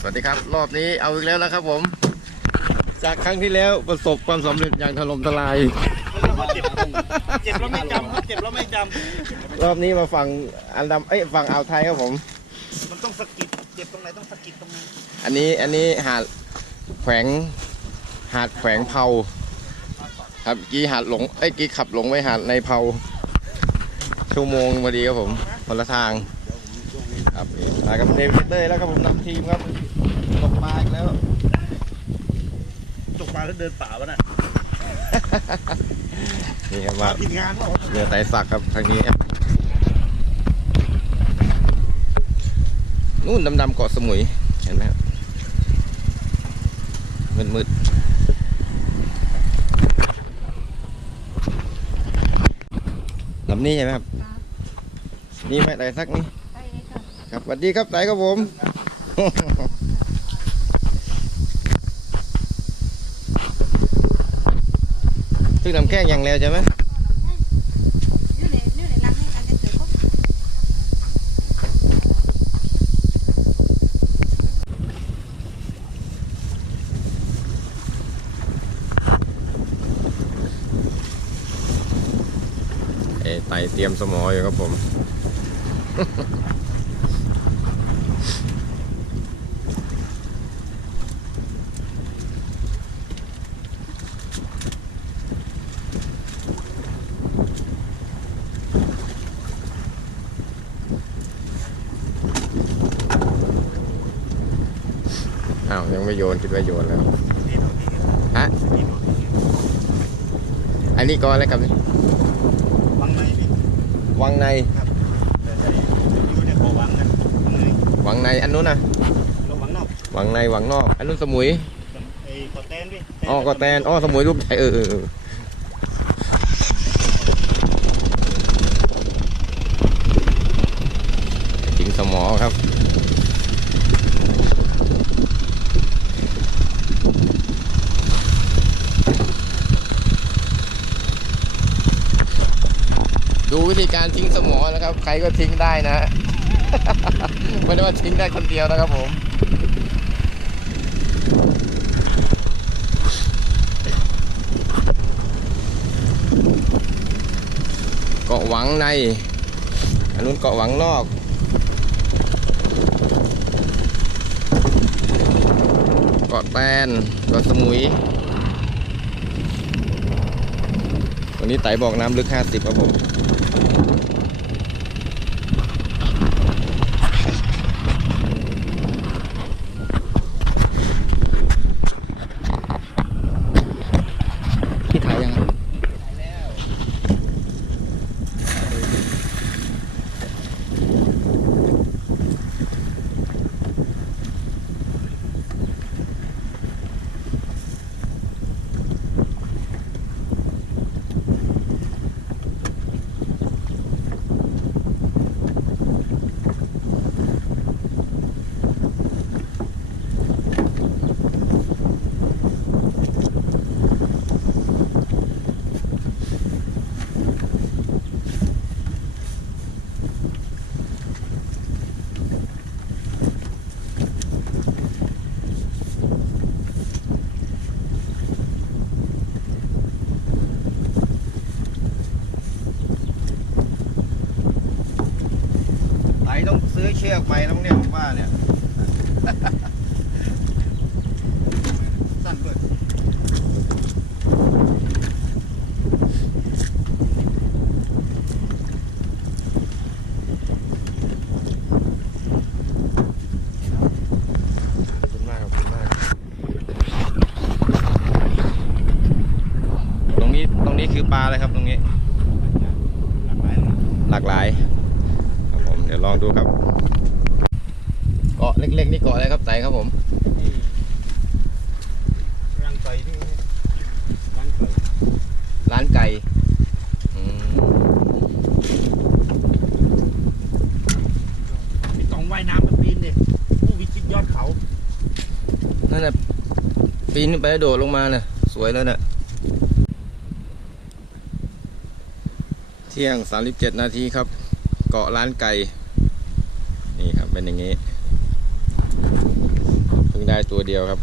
สวัสดีครับรอบนี้เอาอีกแล้วนะครับผมจากครั้งที่แล้วประสบความสำเร็จอย่างถล่มทลายเจ็บแล้วไม่จำเจ็บแล้วไม่จรอบนี้มาฝั่งอันดำฝั่งอ่าวไทยครับผมำมันต้องสะกิดเจ็บตรงไหนต้องสะกิดตรงนั้นอันนี้หาดแขวงเผาครับกี้หาดหลงกี้ขับหลงไปหาดในเผาชั่วโมงพอดีครับผมคนละทางครับมากับเดวิดเต้แล้วครับผมนำทีมครับตกปลาอีกแล้วตกปลาแล้วเดินป่าวะน่ะนี่ครับว่าผิดงานเปล่าเรือไต่สักครับทางนี้นู่นดำๆเกาะสมุยเห็นไหมครับมืดลำนี้ใช่ไหมครับนี่ไหมไต่สักนี่ครับสวัสดีครับไต่ครับผมซึ่งน้ำแข็งอย่างแล้วใช่ไหมไต่เตรียมสมออยู่ครับผมอ้าวยังไม่โยนคิดว่าโยนแล้วฮะอันนี้ก้อนอะไรครับนี่วังในพี่วังในครับแต่อยู่ในบ่อวังนะวังในอันนู้นนะวังนอกวังในวังนอกอันนู้นสมุยไอ้กอแตนพี่อ๋อกอแตนอ๋อสมุยรูปใหญ่ทิ้งสมอครับดูวิธีการทิ้งสมอนะครับใครก็ทิ้งได้นะ ไม่ได้ว่าทิ้งได้คนเดียวนะครับผมเกาะหวังในอันนู้นเกาะหวังนอกเกาะแตนเกาะสมุยวันนี้ไต่บอกน้ำลึก50ครับผมที่ถ่ายยังต้องซื้อเชือกใหม่แล้วเนี่ยผมว่าเนี่ยสั้นด้วยขอบคุณมากครับขอบคุณมากตรงนี้คือปลาอะไรครับตรงนี้หลากหลายครับผมเดี๋ยวลองดูครับเกาะเล็กๆนี่เกาะอะไรครับไต่ครับผมรังไก่ที่รังไก่ร้านไก่พี่ต้องว่ายน้ำไปปีนเนี่ยผู้วิชิตยอดเขานั่นน่ะปีนขึ้นไปแล้วโดดลงมาน่ะสวยแล้วน่ะเที่ยง37 นาทีครับเกาะร้านไก่นี่ครับเป็นอย่างนี้ เพิ่งได้ตัวเดียวครับ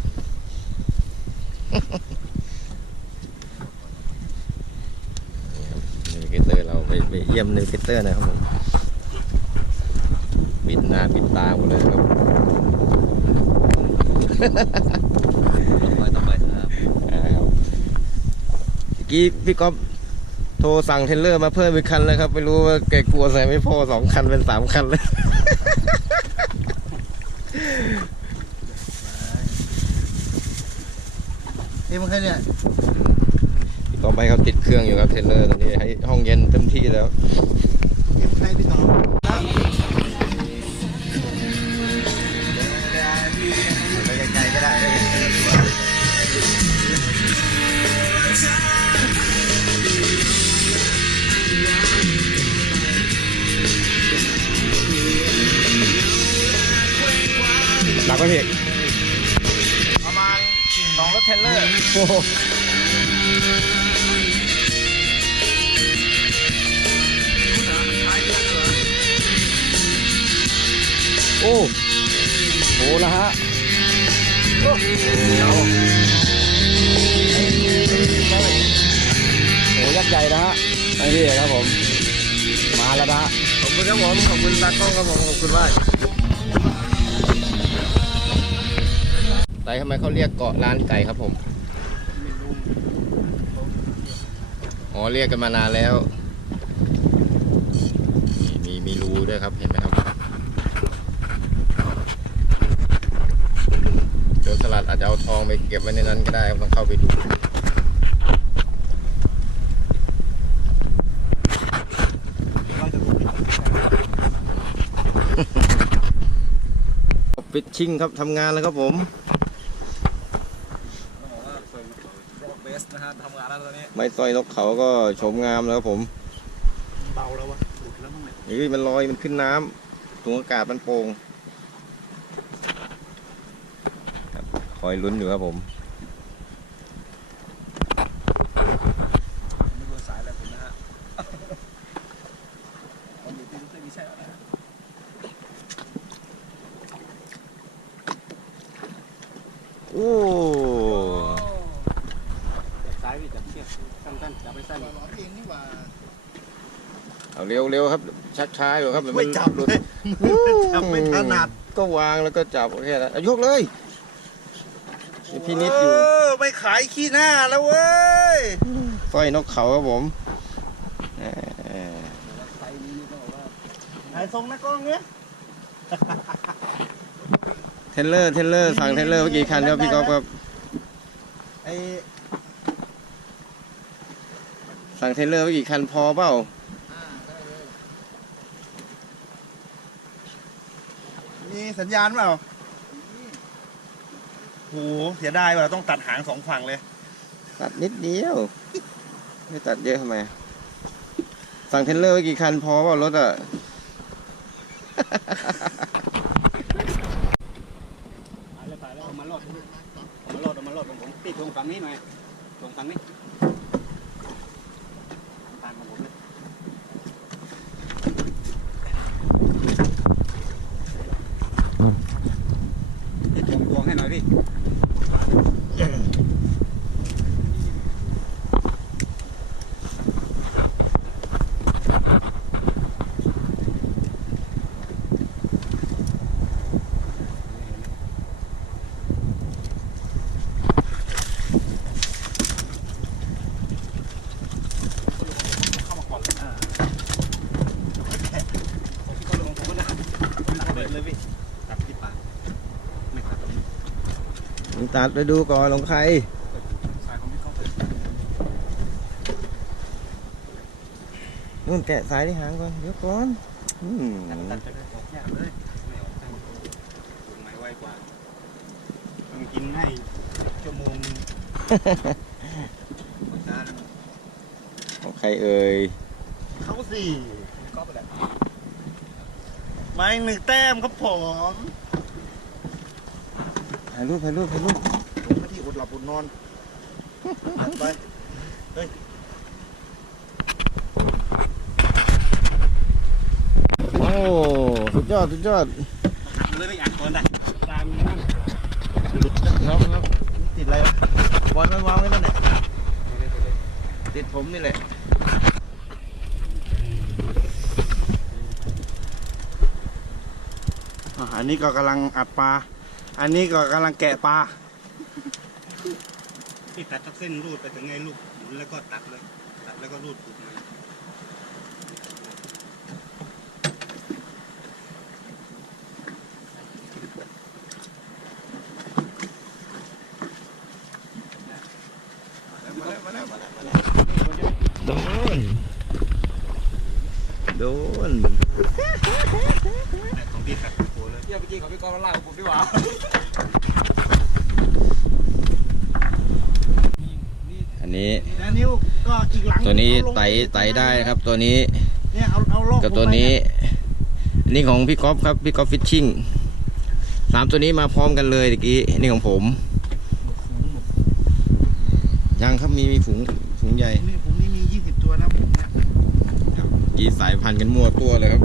เนวิเกเตอร์เราไปเยี่ยมเนวิเกเตอร์นะครับผมบิดหน้าบิดตาหมดเลยครับ ต่อไปครับ ครับเมื่อกี้พี่ก๊อฟโทรสั่งเทรลเลอร์มาเพิ่มอีกคันเลยครับไม่รู้ว่าแกกลัวใส่ไม่พอ2 คันเป็น3 คันเลย นี่มันแค่เนี่ย พี่ก๊อฟให้เขาติดเครื่องอยู่ครับเทรลเลอร์ตอนนี้ให้ห้องเย็นเต็มที่แล้ว เก็บใครพี่ต่อไปไกลๆก็ได้ หนักไหมพี่ประมาณ2 รถเทรลเลอร์โอ้โหโอ้โหนะฮะโอ้โหยักษ์ใหญ่นะฮะไอ้นี่ครับผมมาแล้วนะขอบคุณครับผมขอบคุณตากล้องครับผมขอบคุณมากแต่ทำไมเขาเรียกเกาะล้านไก่ครับผมอ๋อเรียกกันมานานแล้วมีรูด้วยครับเห็นไหมครับโจรสลัดอาจจะเอาทองไปเก็บไว้ในนั้นก็ได้ครับต้องเข้าไปดูฟิชชิ่งครับทำงานแล้วครับผม เบสนะฮะทำงานแล้วตอนนี้ ไม้สร้อยนกเขาก็โฉมงามแล้วครับผม เบาแล้ววะหลุดแล้วมั้งเนี่ย นี่มันลอยมันขึ้นน้ำถุงอากาศมันโป่งครับคอยลุ้นอยู่ครับผม ไม่รู้สายอะไรผมนะฮะผมอยู่ที่รู้สึกไม่ใช่อะไร โอ้ ซ้ายพี่จับเชือกสั้นๆจับไปสั้น ร้อนเองนี่หว่า เอาเร็วๆครับ ชักช้าอยู่ครับ ไม่จับเลย จับไม่ถนัด ก็วางแล้วก็จับแค่นั้นยกเลยพี่นิดอยู่ ไม่ขายขี้หน้าแล้วเว้ย สร้อยนกเขาครับผมเอ่อ ขายทรงนะกล้องเนี้ย เทรลเลอร์สั่งเทรลเลอร์เมื่อกี้คันครับพี่ก๊อฟครับ ไอ้ สั่งเทรลเลอร์เมื่อกี้คันพอเปล่า มีสัญญาณเปล่าโหเสียดายว่ะต้องตัดหาง2 ฝั่งเลย ตัดนิดเดียวไม่ตัดเยอะทำไมสั่งเทรลเลอร์เมื่อกี้คันพอเปล่ารถอ่ะ ตายแล้วเอามาลอดผมติดตรงฝั่งนี้หน่อยตรงฝั่งนี้ตามของผมเลยติดตรงให้หน่อยพี่ตัดไปดูก่อนของใครนู่นแกะสายที่หางก่อนเดี๋ยวก่อนตัดไปเลยออกยากเลยไม่ออกให้ตรงไหนไวกว่าต้องกินให้ชั่วโมง ของใครเอ่ย เขาสิก็ไปแหละไม่1 แต้มครับผม ถ่ายรูป ผมไม่ที่อดหลับอดนอนอัดไปเฮ้ย โอ้สุดยอด หักเลยไม่อ่านก่อนได้ตามนั่น ครับ ติดอะไรวะวางไว้วางไว้นั่นแหละติดผมนี่แหละอันนี้ก็กำลังอัดปลาอันนี้ก็กำลังแกะปลา ที่ตัดทักเส้นรูดไปถึงไงลูกหมุนแล้วก็ตัดเลยตัดแล้วก็รูดผูกมาโดนโดน แต่ของพี่ตัดโผล่เลย เมื่อกี้เขาพี่กอล์ฟล่าผมดีกว่า อันนี้ แล้วนิ้วก็อีกหลัง ตัวนี้ เอาลง ไต่ได้ครับตัวนี้ เนี่ยเอาลง กับตัวนี้อันนี้ของพี่ก๊อฟครับพี่ก๊อฟฟิชชิ่ง3ตัวนี้มาพร้อมกันเลยตะกี้นี่ของผมยังครับมีฝูงใหญ่ ผมนี่มี20ตัวนะผมเนี่ย กี่สายพันธุ์กันมั่วตัวเลยครับ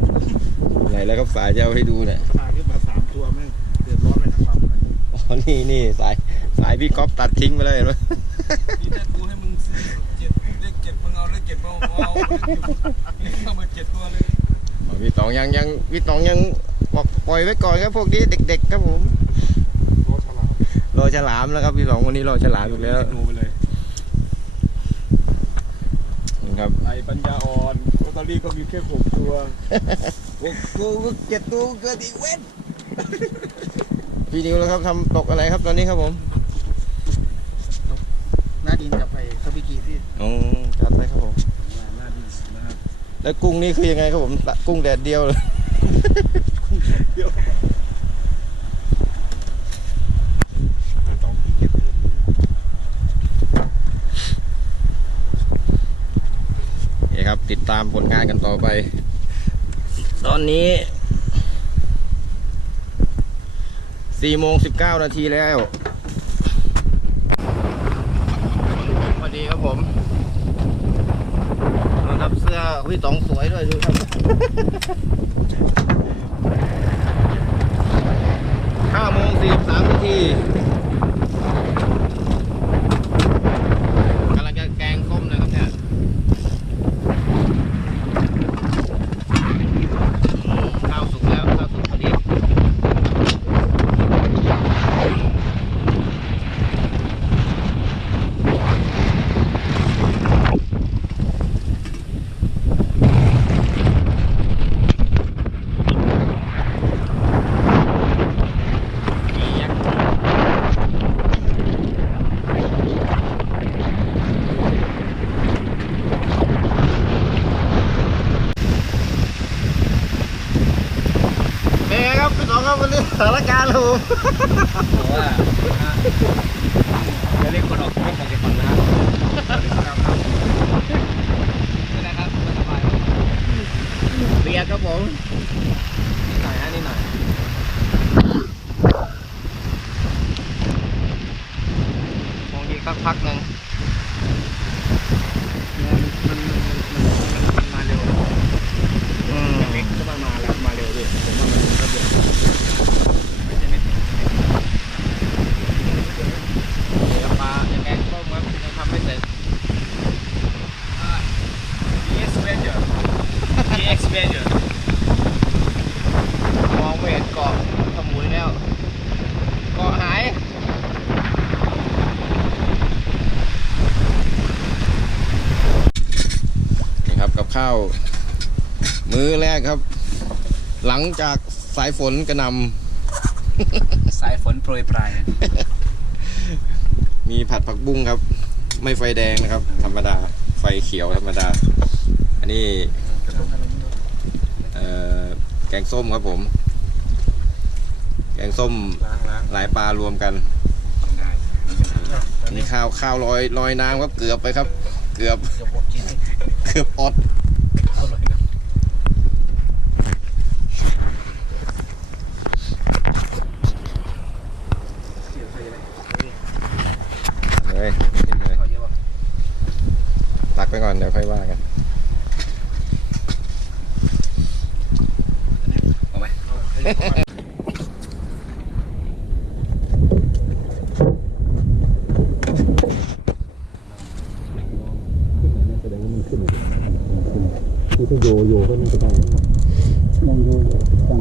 ไหนแล้วครับสายจะเอาให้ดูเนี่ย ตายขึ้นมา3ตัวแม่งเดือดร้อนไปทั้งลำเลย อ๋อนี่สายพี่ก๊อฟตัดทิ้งไปเลยเห็นไหม นี่ถ้ากูให้มึงซื้อเลขเจ็ดมึงเอาเลขเจ็ดมาเอาเข้ามา7 ตัวเลย พี่ตองยังบอกปล่อยไว้ก่อนครับพวกนี้เด็กๆครับผม โลฉลาม รอฉลามแล้วครับพี่สองวันนี้รอฉลามอีกแล้ว โนไปเลย นี่ครับ ไอ้ปัญญาอ่อนลอตเตอรี่ก็มีแค่6 ตัว กู7 ตัวเกิดอีกเว้นพี่นิวแล้วครับทำตกอะไรครับตอนนี้ครับผม หน้าดินกับไอ้สปิกีที่ อ๋อจัดไปครับผม หน้าดีนะครับ แล้วกุ้งนี่คือยังไงครับผมกุ้งแดดเดียวเลยนี่ครับติดตามผลงานกันต่อไป ตอนนี้4:19 นาทีแล้วพอดีครับผมดูครับเสื้อพี่ต๋องสวยด้วยดูครับ 5:43 นาทีกำลังจะแกงส้มนะครับเนี่ยข้าวสุกแล้วข้าวสุกพอดีเป็นไงครับพี่ต๋องครับวันนี้สถานการณ์ครับผม บอกว่าจะเรียกคนออกไม่ของเก็บฝั่งนะครับไม่ได้ครับสบาย เปียกครับผม หน่อยฮะนี่หน่อย มองดีสักพักหนึ่ง มันมาเร็วเล็กก็มาแล้วมาเร็วด้วยผมว่ามันระเบิดไม่ใช่ไม่ถึง เดี๋ยวปลาจะแกงส้มครับยังทำไม่เสร็จ EX Major EX Major มองไม่เห็นเกาะสมุยแล้วเกาะหายนี่ครับกับข้าวมื้อแรกครับ หลังจากสายฝนกระหน สายฝนโปรยปลาย ำมีผัดผักบุ้งครับ ไม่ไฟแดงนะครับ ธรรมดาไฟเขียวธรรมดา อันนี้แกงส้มครับผม แกงส้ม ล้าง หลายปลารวมกัน ได้ อันนี้ข้าวลอยน้ำครับเกือบไปครับ เกือบอดเลยเห็นเลยตักไปก่อนเดี๋ยวค่อยว่ากัน เอาไหม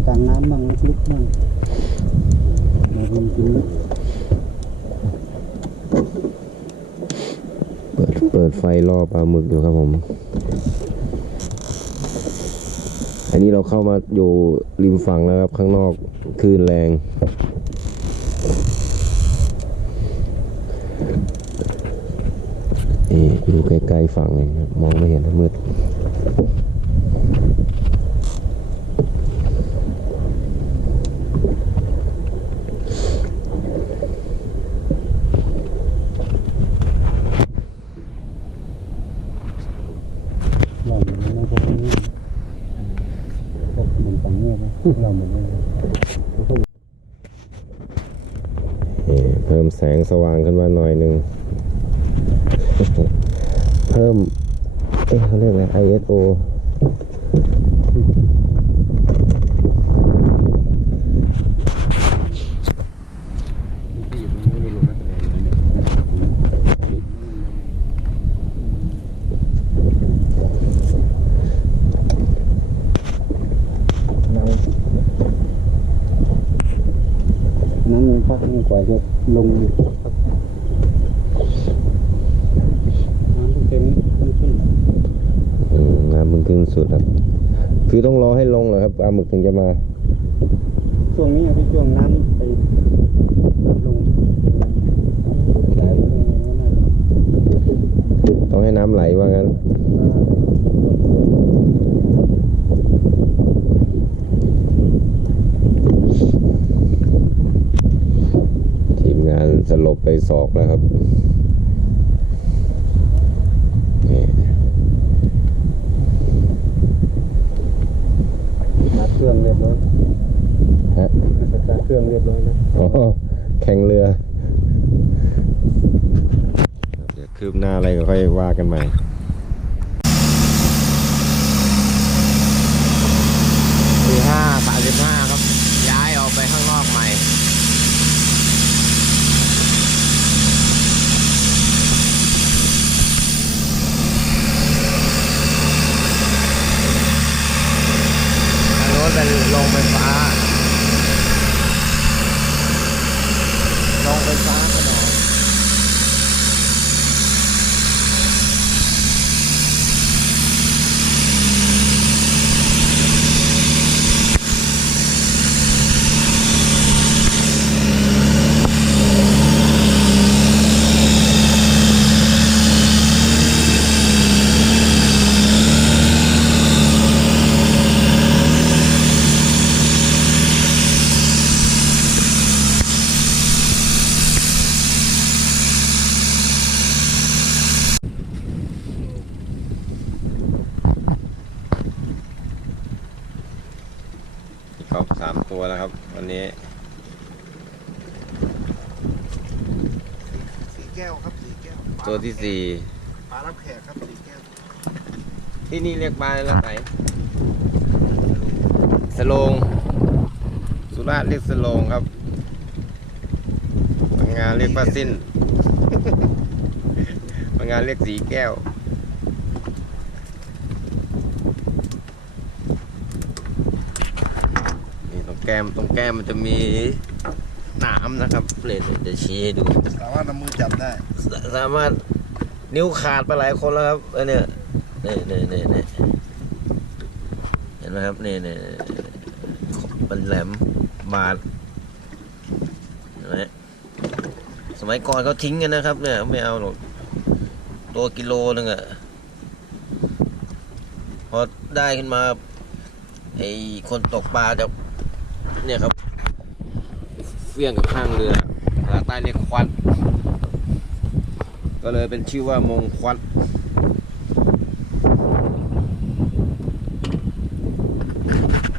กลางน้ำบ้างลึกๆบ้างมากินลึก เปิดไฟล่อปลาหมึกอยู่ครับผม อันนี้เราเข้ามาอยู่ริมฝั่งแล้วครับข้างนอกคลื่นแรงนี่อยู่ใกล้ๆฝั่งเลยครับมองไม่เห็นมืดเราเหมือนไม่พบนี่พบเหมือนฝั่งเงียบไหมเราเหมือนไม่ เพิ่มแสงสว่างขึ้นมาหน่อยหนึ่ง เพิ่มเขาเรียกอะไร ISO นั่งพักนี่กว่าจะลงน้ำเต็มขึ้น น้ำมึงขึ้นสุดครับ คือต้องรอให้ลงเหรอครับปลาหมึกถึงจะมา ช่วงนี้เป็นช่วงน้ำไปลงไหลลงก็น่า ต้องให้น้ำไหลว่างั้น ทีมงานสลบไปศอกแล้วครับนี่ สตาร์ทเครื่องเรียบร้อย ฮะ สตาร์ทเครื่องเรียบร้อยแล้ว อ๋อแข่งเรือ เดี๋ยวคืบหน้าอะไรก็ค่อยว่ากันใหม่ตี 5:35 ครับ ย้ายออกไปข้างนอกใหม่ ทางโน้นเป็นโรงไฟฟ้าขนาดครบ3 ตัวแล้วครับวันนี้ สีแก้วครับสีแก้ว ตัวที่ ปลารับแขกครับสีแก้ว 4 ที่นี่เรียกปลาอะไรไหนสโลง สุราษฎร์เรียกสโลงครับพังงานเรียกปลาสิ้น พังงานเรียกสีแก้ว นี่ตรงแก้มมันจะมีหนามนะครับเดี๋ยวชี้ให้ดู สามารถนำมือจับได้ สามารถนิ้วขาดไปหลายคนแล้วครับเนี่ยนี่เห็นไหมครับนี่มันแหลมบาดเห็นไหมสมัยก่อนเขาทิ้งกันนะครับเนี่ยไม่เอาหรอกตัวกิโลนึงอะพอได้ขึ้นมาไอ้คนตกปลาจะเนี่ยครับเฟี้ยงกับข้างเรือภาษาใต้เรียกควัดก็เลยเป็นชื่อว่ามงควัด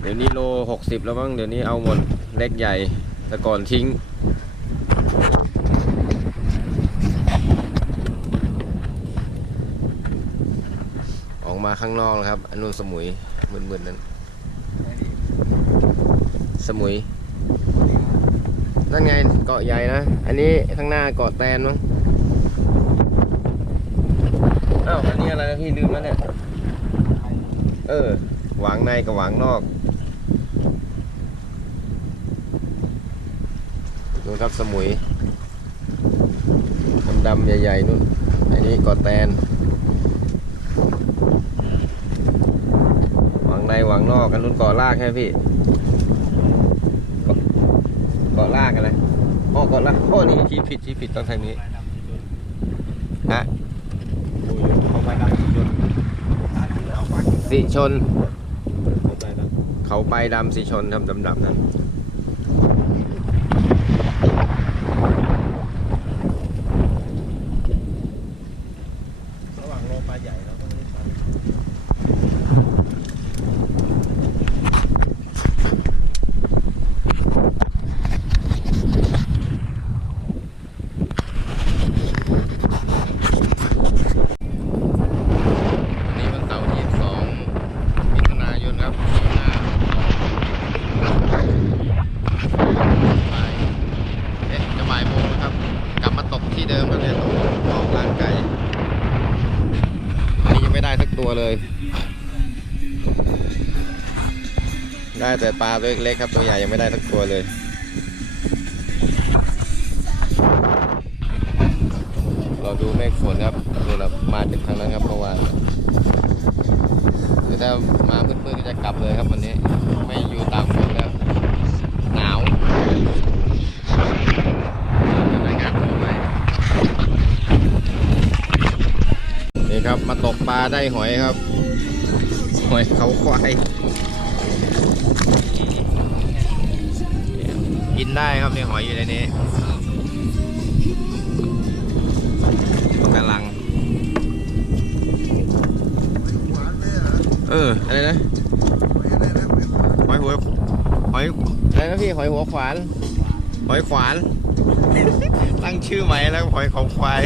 เดี๋ยวนี้โล60แล้วมั้งเดี๋ยวนี้เอาหมดเล็กใหญ่แต่ก่อนทิ้งออกมาข้างนอกแล้วครับอันนู้นสมุยมึนๆนั้นสมุยนั่นไงเกาะใหญ่นะอันนี้ข้างหน้าเกาะแตนมั้งอ้าวอันนี้อะไรนะพี่ลืมแล้วเนี่ยหวางในกับหวางนอก นู่นครับสมุยดำๆใหญ่ๆนู่นอันนี้เกาะแตนหวังในหวังนอกกันนู่นเกาะลากใช่ไหมพี่เกาะลากอะไรอ๋อเกาะลากโอ้นี่ชี้ผิดต้องทางนี้ฮะ เขาไปดำสีชน สิชนเขาไปดำสิชนทำดำๆนั้นระหว่างรอปลาใหญ่เราก็ไม่ได้ปลา วันนี้วันเสาร์ที่2 มิถุนายนครับปีหน้าจะบ่ายโมงนะครับ กลับมาตกที่เดิมแล้วเนี่ยตรงออกลานไก่วันนี้ยังไม่ได้สักตัวเลย ได้แต่ปลาเล็กๆครับตัวใหญ่ยังไม่ได้สักตัวเลยเราดูเมฆฝนครับดูแบบมาจากทางนั้นครับเมื่อวานถ้ามามืดๆก็จะกลับเลยครับวันนี้ไม่อยู่ตามฝนแล้วหนาวรายงานตัวใหม่นี่ครับมาตกปลาได้หอยครับหอยเขาควายกินได้ครับนี่หอยอยู่ในนี้กำลังอะไรนะหอยหัวหอยอะไรนะพี่หอยหัวขวานหอยขวาน ตั้งชื่อใหม่แล้วหอยของควาย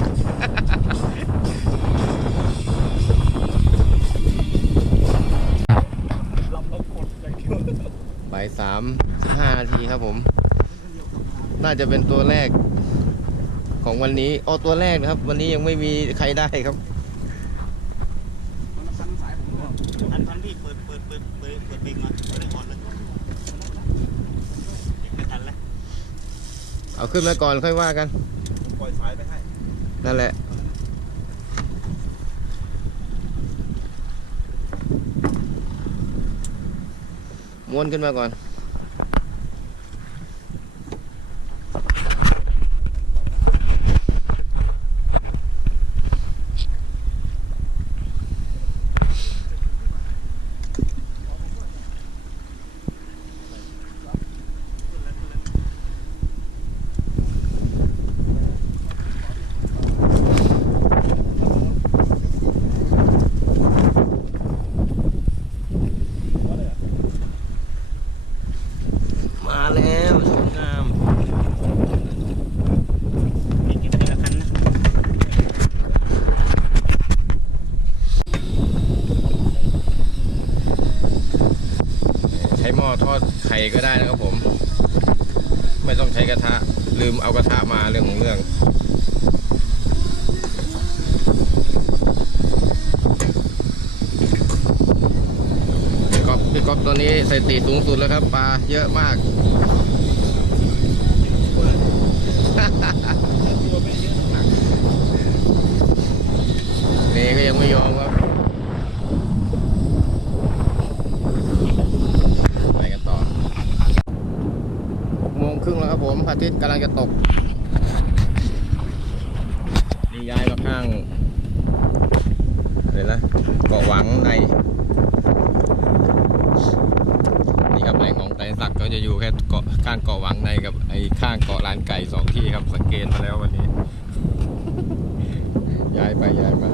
บ่าย3:15 นาทีครับผม น่าจะเป็นตัวแรกของวันนี้อ๋อตัวแรกนะครับ วันนี้ยังไม่มีใครได้ครับ ทันพี่เปิดเบรกมาเปิดก่อนเลยไม่ทันแล้ว เอาขึ้นมาก่อนค่อยว่ากัน ปล่อยสายไปให้ นั่นแหละม้วนขึ้นมาก่อนมาแล้วสวยงาม มีกินทีละคันนะ ใช้หม้อทอดไข่ก็ได้นะครับผม ไม่ต้องใช้กระทะลืมเอากระทะมาเรื่องของเรื่องพี่ก๊อฟตัวนี้สถิติสูงสุดแล้วครับปลาเยอะมาก นี่ก็ยังไม่ยอมครับไปกันต่อ6:30แล้วครับผมพระอาทิตย์กำลังจะตกนี่ย้ายมาข้างอะไรนะเกาะหวังในนี่ครับแหล่งของไต่สักก็จะอยู่แค่เกาะข้างเกาะหวังในกับไอ้ข้างเกาะลานไก่2 ที่ครับสังเกตมาแล้ววันนี้ ย้ายไปย้ายมา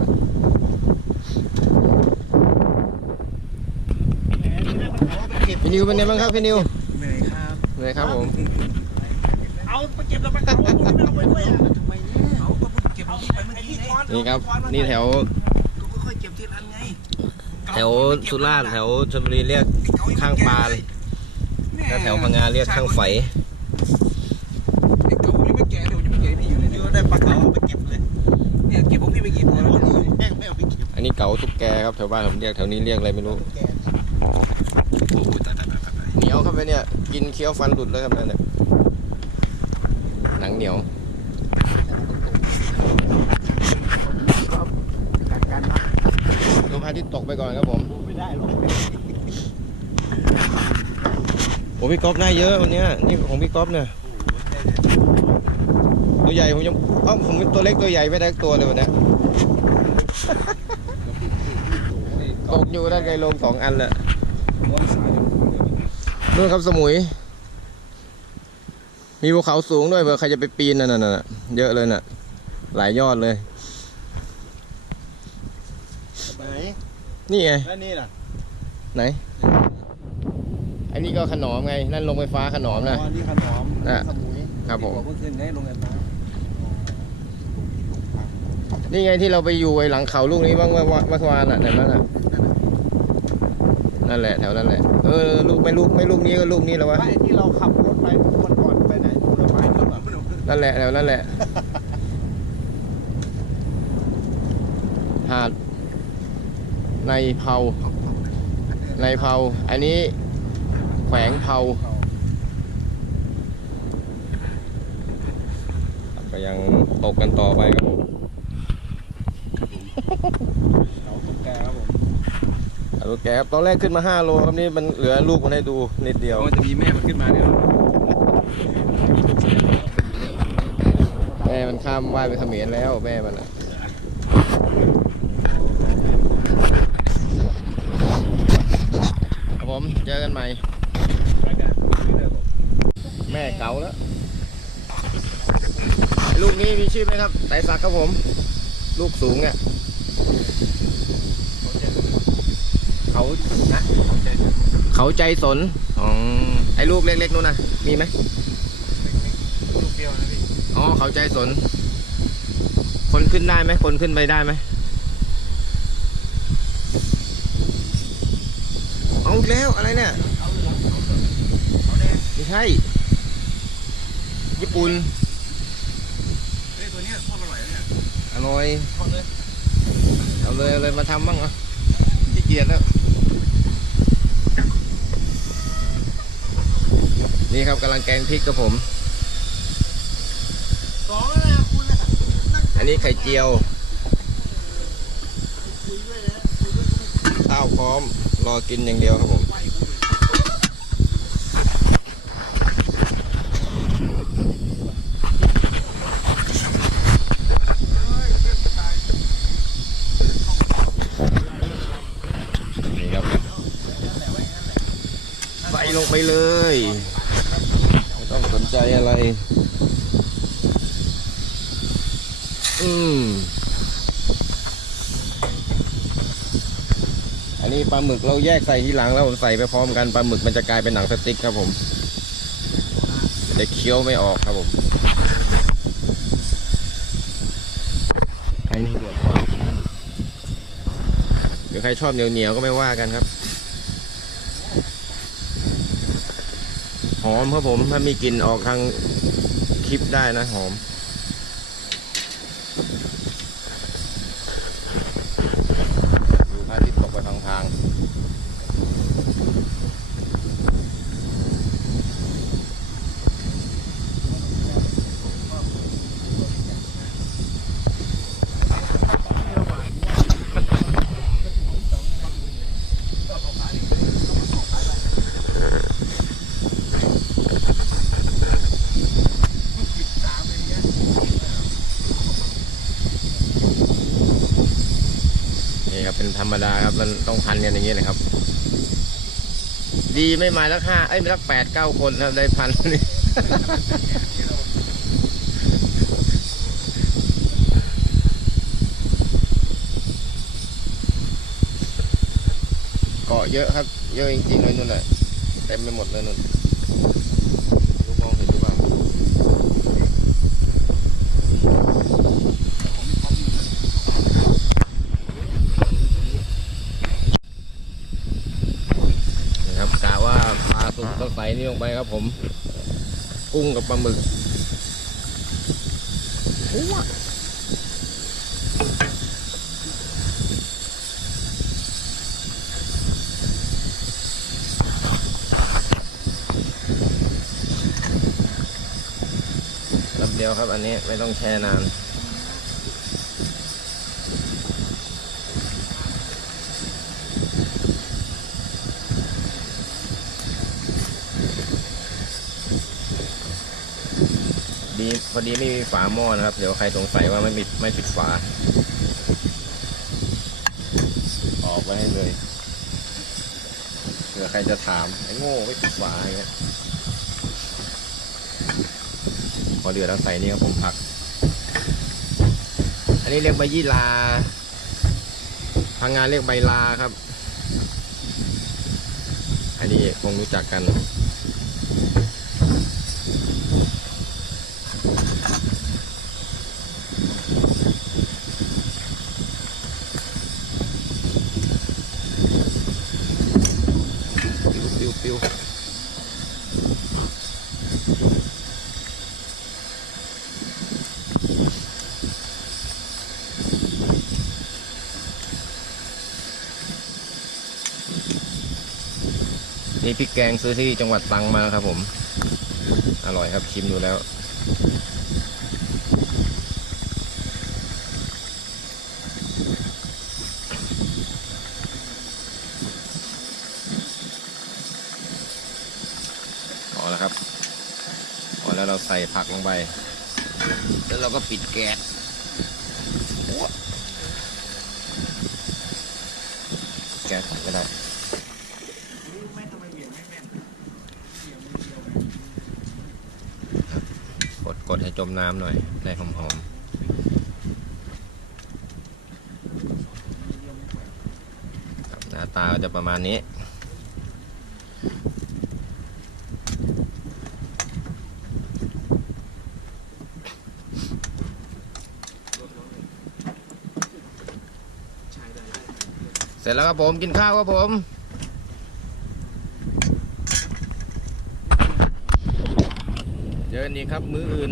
พี่นิวเป็นไงบ้างครับพี่นิว เหนื่อยครับ เหนื่อยครับผม เอาไปเก็บแล้วไปเอาไม่เอาไปด้วยทำไมเนี่ยเอาก็เก็บที่ไปเมื่อกี้ไง นี่ครับนี่แถว ก็ค่อยเก็บทีละไง แถวสุราษฎร์แถวชลบุรีเรียกข้างปานแล้วแถวพังงาเรียกข้างไฝ ไอ้เก๋ายังไม่แก่เดี๋ยวจะไม่แก่พี่อยู่เลยเดี๋ยวได้ปลาเก๋าเอาไปเก็บเลยเนี่ยเก็บผมพี่ไปเก็บเลยแม่งไม่เอาไปเก็บ อันนี้เก๋าตุ๊กแกครับแถวบ้านผมเรียกแถวนี้เรียกอะไรไม่รู้ แก่โอ้ยตาย เหนียวเข้าไปเนี่ยกินเคี้ยวฟันหลุดเลยครับนั่นแหละ หนังเหนียว การกันนะ ดูพระอาทิตย์ตกไปก่อนครับผม ไม่ได้หรอก โอ้พี่ก๊อฟได้เยอะวันเนี้ยนี่ของพี่ก๊อฟเนี่ยตัวใหญ่ผมยังผมตัวเล็กตัวใหญ่ไม่ได้สักตัวเลยวันเนี้ยตกอยู่ด้านไกลลง2 อันแหละนู่นครับสมุย มีภูเขาสูงด้วยเผื่อใครจะไปปีนน่ะเยอะเลยน่ะหลายยอดเลย ไหน นี่ไง แล้วนี่ล่ะ ไหนไอ้นี่ก็ขนอมไงนั่นลงไฟฟ้าขนอมนะ อ๋อนี่ขนอม อ่ะ สมุย ครับผม เมื่อคืนได้ลงกันน้ นี่ไงที่เราไปอยู่ไอ้หลังเขาลูกนี้บ้างเมื่อวานน่ะนั่นน่ะนั่นแหละแถวนั้นแหละลูกไม่ลูกนี้ก็ลูกนี้แล้ววะ ไอ้ที่เราขับรถไปวันก่อนไปไหนผลไม้ต้นแบบ นั่นแหละแถวนั้นแหละหาดในเผาอันนี้แขวงเผาก็ยังตกกันต่อไปครับผม เขาตุ๊กแกครับผม เอาลูกแกครับตอนแรกขึ้นมา5 โลครับนี่มันเหลือลูกมันให้ดูนิดเดียว ำมันจะมีแม่มันขึ้นมาเนี่ย แม่มันข้ามว่ายไปเขมรแล้วแม่มันอ่ะครับผมเจอกันใหม่แม่เก่าแล้วลูกนี้มีชื่อไหมครับไต่ศักดิ์ครับผมลูกสูงเนี่ยเขานะเขาใจสนอ๋อไอ้ลูกเล็กๆนู้นนะมีไหม ลูกเปรี้ยวนะพี่ อ๋อเขาใจสน คนขึ้นได้ไหมคนขึ้นไปได้ไหมเอาอีกแล้วอะไรเนี่ยไม่ใช่ญี่ปุ่น เฮ้ยตัวเนี้ยทอดอร่อยนะเนี่ย อร่อย ทอดเลย เอาเลยมาทำบ้างเหรอขี้เกียจแล้วนี่ครับกำลังแกงพริกกับผม สองแล้วนะคุณนะ อันนี้ไข่เจียวข้าวพร้อมรอกินอย่างเดียวครับผมนี่ครับใส่ลงไปเลยไม่ต้องสนใจอะไรอันนี้ปลาหมึกเราแยกใส่ทีหลังแล้วผมใส่ไปพร้อมกันปลาหมึกมันจะกลายเป็นหนังสติ๊กครับผมจะเคี้ยวไม่ออกครับผมไอ้นี่เดือดก่อนเดี๋ยวใครชอบเหนียวๆก็ไม่ว่ากันครับหอมครับผมถ้ามีกลิ่นออกทางคลิปได้นะหอมพระอาทิตย์ตกไปทางนี่ครับเป็นธรรมดาครับมันต้องพันกันอย่างนี้เลยครับดีไม่มาสักไม่สัก8-9 คนครับได้พันนี่ เกาะเยอะครับเยอะจริงๆเลยนู่นแหละเต็มไปหมดเลยนู่นลูกมองเห็นหรือเปล่านะครับกะว่าปลาสุกต้องใส่นี่ลงไปครับผมกุ้งกับปลาหมึก เดียวครับอันนี้ไม่ต้องแช่นานดีพอดีไม่มีฝาหม้อนะครับเดี๋ยวใครสงสัยว่าไม่ปิดฝาออกไว้ให้เลยเผื่อใครจะถามไอ้โง่ไม่ปิดฝาอย่างเงี้ยพอเดือดแล้วใส่นี่ครับผมผักอันนี้เรียกใบยี่ลาทางงานเรียกใบลาครับอันนี้คงรู้จักกันปิ้วนี่พริกแกงซื้อที่จังหวัดตรังมาครับผมอร่อยครับชิมดูแล้วพอแล้วครับพอแล้วเราใส่ผักลงไปแล้วเราก็ปิดแก๊สแก๊สก็ได้กดให้จมน้ำหน่อยได้หอมๆหน้าตาก็จะประมาณนี้เสร็จแล้วครับผมกินข้าวครับผมเจอกันอีกครับมื้ออื่น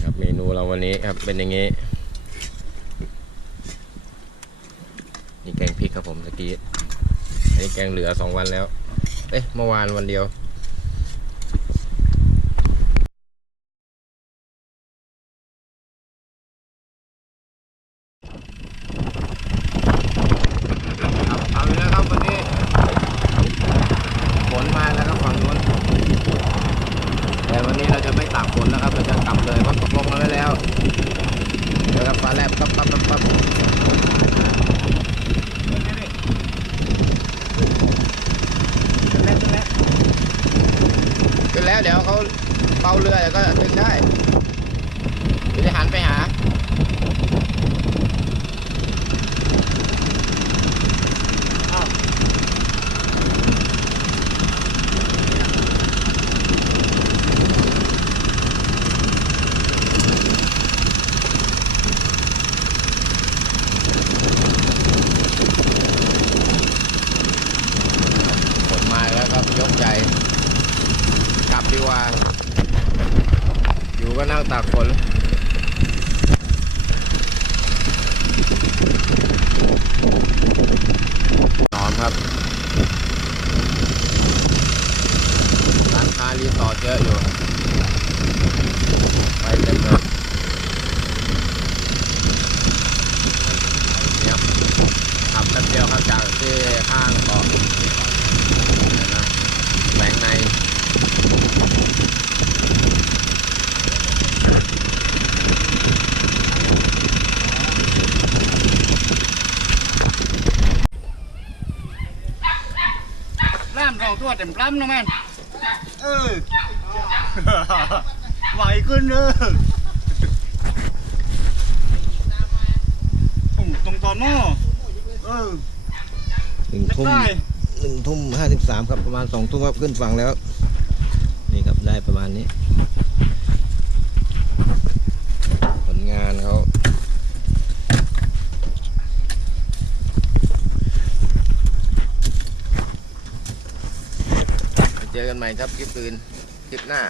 ครับเมนูเราวันนี้ครับเป็นอย่างนี้นี่แกงพริกครับผมตะกี้อันนี้แกงเหลือ2 วันแล้วเมื่อวานวันเดียวเอาเลยนะครับวันนี้ฝนมาแล้วครับฝั่งนู้นแต่วันนี้เราจะไม่ตากฝนนะครับเราจะกลับเลยเพราะตกลงกันไว้แล้วเดี๋ยวครับฟ้าแลบปั๊บขึ้นแล้วเดี๋ยวเขาเป่าเรือเดี๋ยวก็ดึงได้เดี๋ยวจะหันไปหายกใหญ่กลับดีกว่าอยู่ก็นั่งตากฝนหอมครับร้านค้ารีสอร์ทเยอะอยู่ไปเต็มเลยเนี่ยขับแป๊บเดียวครับจากที่ข้างเกาะแหวงในล่าม2 ตัวเต็มปล้ำนะแม่นไหวขึ้นตรงตอนหม้อ1 ทุ่ม 53ครับประมาณ2 ทุ่มครับขึ้นฝั่งแล้วนี่ครับได้ประมาณนี้ผลงานเขาเจอกันใหม่ครับคลิปอื่นคลิปหน้า